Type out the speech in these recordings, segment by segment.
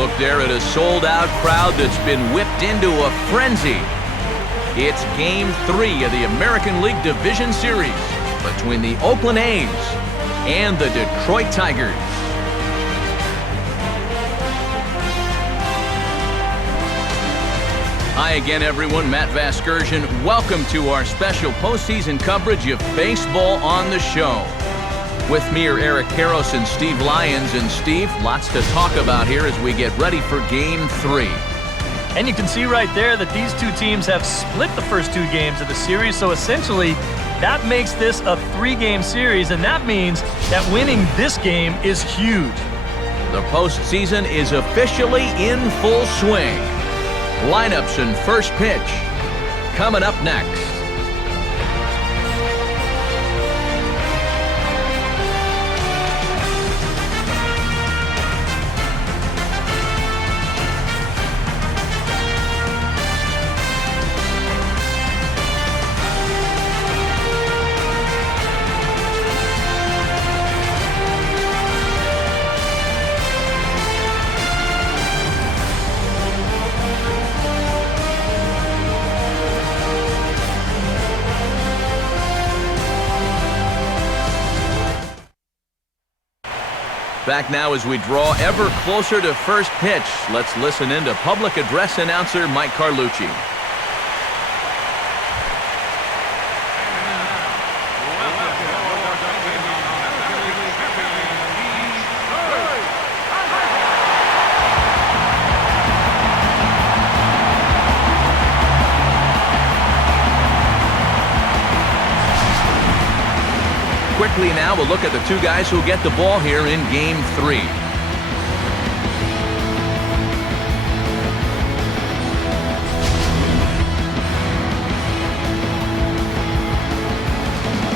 Look there at a sold-out crowd that's been whipped into a frenzy. It's Game 3 of the American League Division Series between the Oakland A's and the Detroit Tigers. Hi again, everyone. Matt Vasgersian. Welcome to our special postseason coverage of baseball on the show. With me are Eric Karros and Steve Lyons. And Steve, lots to talk about here as we get ready for Game 3. And you can see right there that these two teams have split the first two games of the series. So essentially, that makes this a 3-game series. And that means that winning this game is huge. The postseason is officially in full swing. Lineups and first pitch coming up next. Back now as we draw ever closer to first pitch. Let's listen in to public address announcer Mike Carlucci. Quickly now, we'll look at the two guys who get the ball here in Game 3.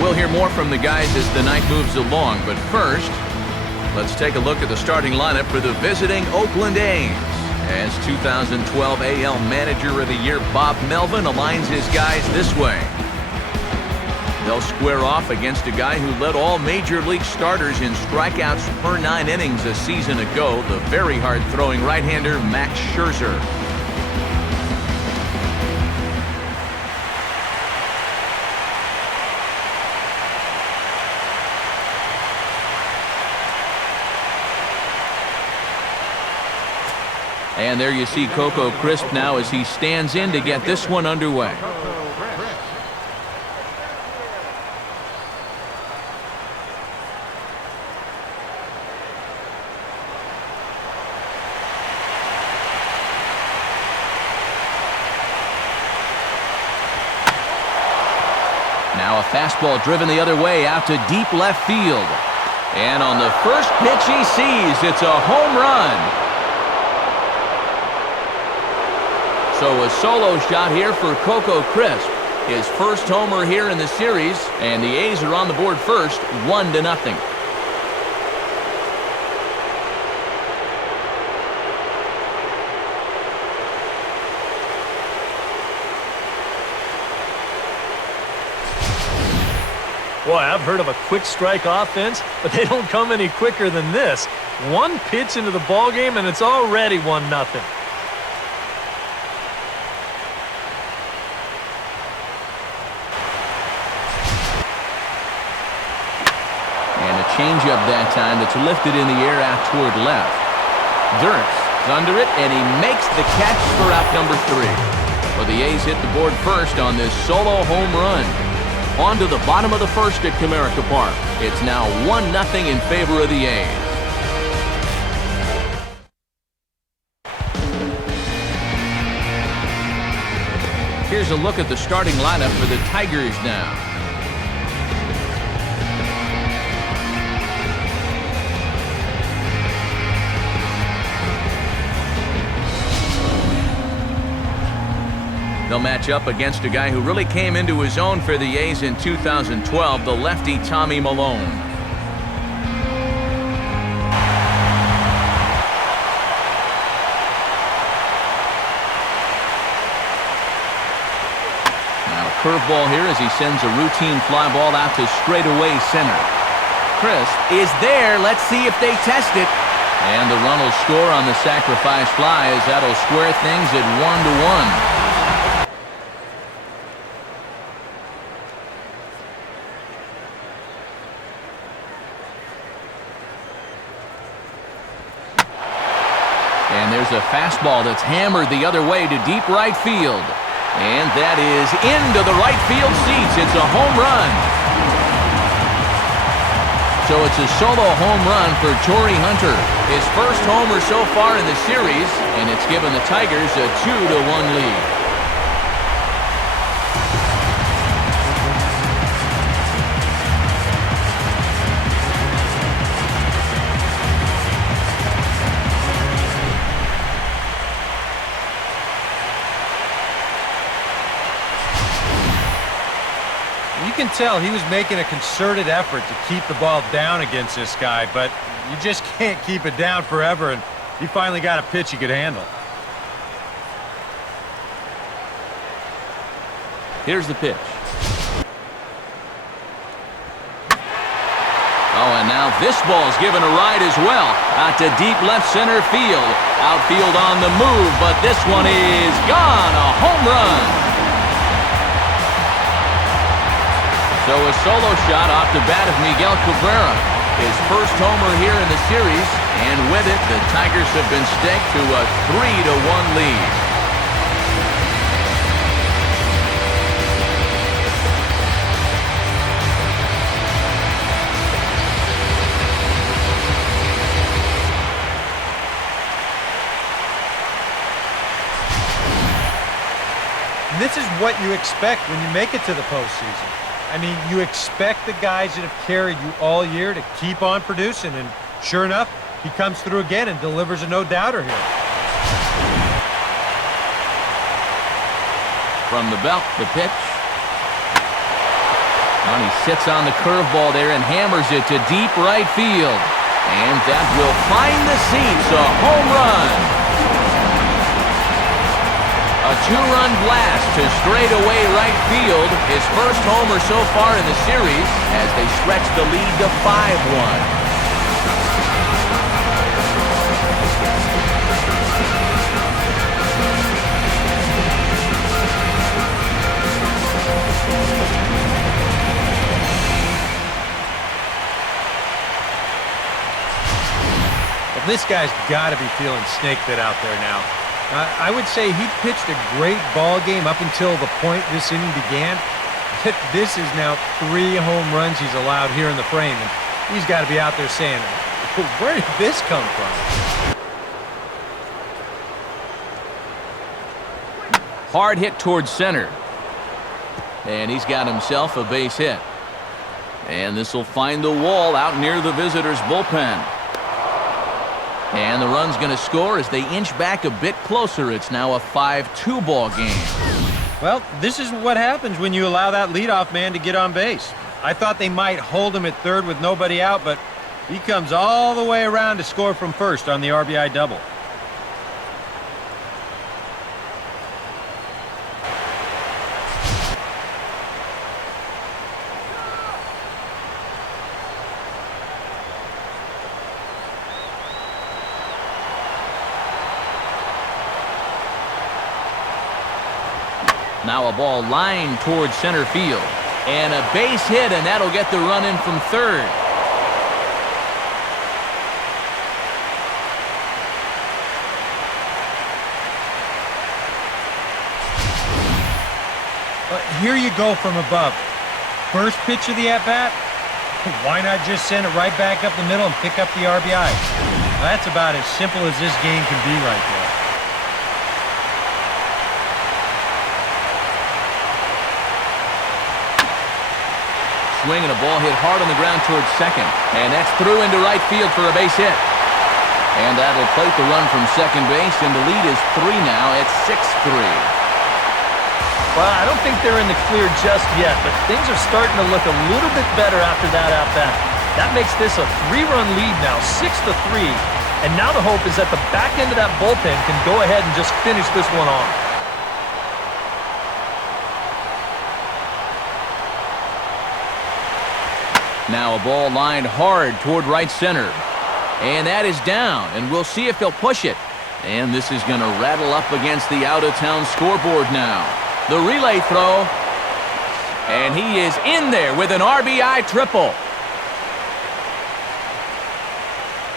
We'll hear more from the guys as the night moves along, but first, let's take a look at the starting lineup for the visiting Oakland A's. As 2012 AL Manager of the Year Bob Melvin aligns his guys this way. They'll square off against a guy who led all major league starters in strikeouts per 9 innings a season ago, the very hard-throwing right-hander Max Scherzer. And there you see Coco Crisp now as he stands in to get this one underway. Now a fastball driven the other way out to deep left field. And on the first pitch he sees, it's a home run. So a solo shot here for Coco Crisp. His first homer here in the series, and the A's are on the board first, 1-0. Boy, I've heard of a quick strike offense, but they don't come any quicker than this. One pitch into the ball game, and it's already 1-0. And a changeup that time that's lifted in the air out toward left. Dirks is under it, and he makes the catch for out number 3. Well, the A's hit the board first on this solo home run. On to the bottom of the first at Comerica Park. It's now 1-0 in favor of the A's. Here's a look at the starting lineup for the Tigers now. They'll match up against a guy who really came into his own for the A's in 2012, the lefty Tommy Malone. Now a curveball here as he sends a routine fly ball out to straightaway center. Crisp is there. Let's see if they test it. And the run will score on the sacrifice fly as that'll square things at 1-1. And there's a fastball that's hammered the other way to deep right field. And that is into the right field seats. It's a home run. So it's a solo home run for Torrey Hunter. His first homer so far in the series, and it's given the Tigers a 2-1 lead. You can tell he was making a concerted effort to keep the ball down against this guy, but you just can't keep it down forever, and he finally got a pitch he could handle. Here's the pitch. Oh, and now this ball's given a ride as well. Out to deep left center field. Outfield on the move, but this one is gone. A home run. So a solo shot off the bat of Miguel Cabrera. His first homer here in the series, and with it, the Tigers have been staked to a 3-1 lead. And this is what you expect when you make it to the postseason. I mean, you expect the guys that have carried you all year to keep on producing, and sure enough, he comes through again and delivers a no-doubter here. From the belt, the pitch. And he sits on the curveball there and hammers it to deep right field. And that will find the seats, a home run. A two-run blast to straightaway right field. His first homer so far in the series as they stretch the lead to 5-1. Well, this guy's got to be feeling snake bit out there now. I would say he pitched a great ball game up until the point this inning began. But this is now 3 home runs he's allowed here in the frame, and he's got to be out there saying, where did this come from? Hard hit towards center. And he's got himself a base hit. And this will find the wall out near the visitors' bullpen. And the run's going to score as they inch back a bit closer. It's now a 5-2 ball game. Well, this is what happens when you allow that leadoff man to get on base. I thought they might hold him at third with nobody out, but he comes all the way around to score from first on the RBI double. Now a ball lined towards center field. And a base hit, and that'll get the run in from third. Here you go from above. First pitch of the at-bat, why not just send it right back up the middle and pick up the RBI? Well, that's about as simple as this game can be right there. Swinging a ball hit hard on the ground towards second. And that's through into right field for a base hit. And that'll plate the run from second base, and the lead is 3 now at 6-3. Well, I don't think they're in the clear just yet, but things are starting to look a little bit better after that at-bat. That makes this a 3-run lead now, 6-3. And now the hope is that the back end of that bullpen can go ahead and just finish this one off. Now a ball lined hard toward right center. And that is down, and we'll see if he'll push it. And this is going to rattle up against the out-of-town scoreboard now. The relay throw. And he is in there with an RBI triple.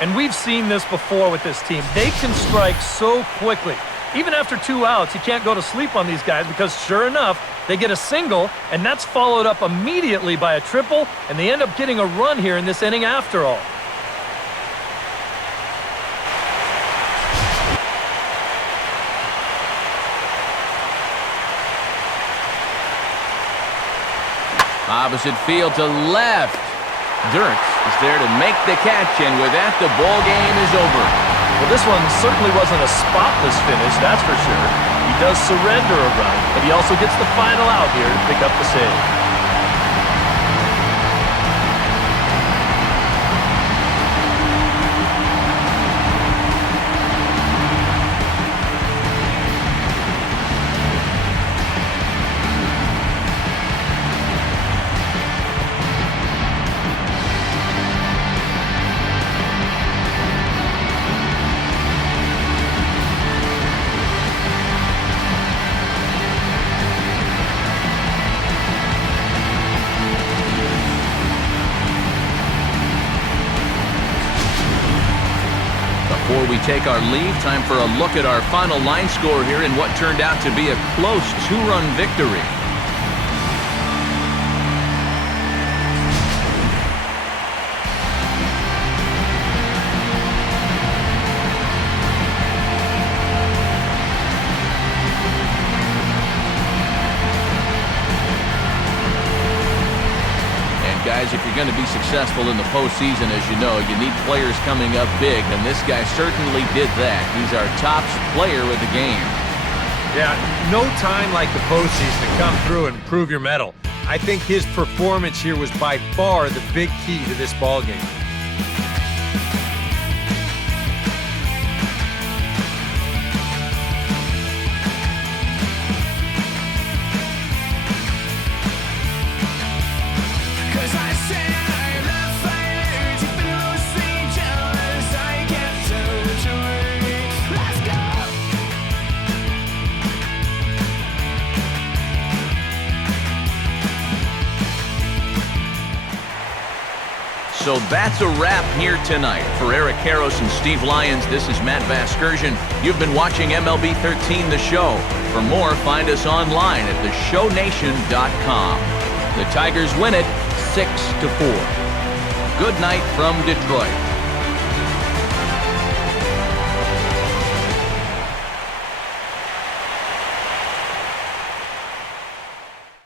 And we've seen this before with this team. They can strike so quickly. Even after 2 outs, you can't go to sleep on these guys because sure enough, they get a single, and that's followed up immediately by a triple, and they end up getting a run here in this inning after all. Opposite field to left. Dirks is there to make the catch, and with that, the ball game is over. Well, this one certainly wasn't a spotless finish, that's for sure. He does surrender a run, but he also gets the final out here to pick up the save. Before we take our leave, time for a look at our final line score here in what turned out to be a close 2-run victory. Guys, if you're going to be successful in the postseason, as you know, you need players coming up big, and this guy certainly did that. He's our top player of the game. Yeah, no time like the postseason to come through and prove your mettle. I think his performance here was by far the big key to this ball game. So that's a wrap here tonight. For Eric Karros and Steve Lyons, this is Matt Vasgersian. You've been watching MLB 13 The Show. For more, find us online at theshownation.com. The Tigers win it 6-4. Good night from Detroit.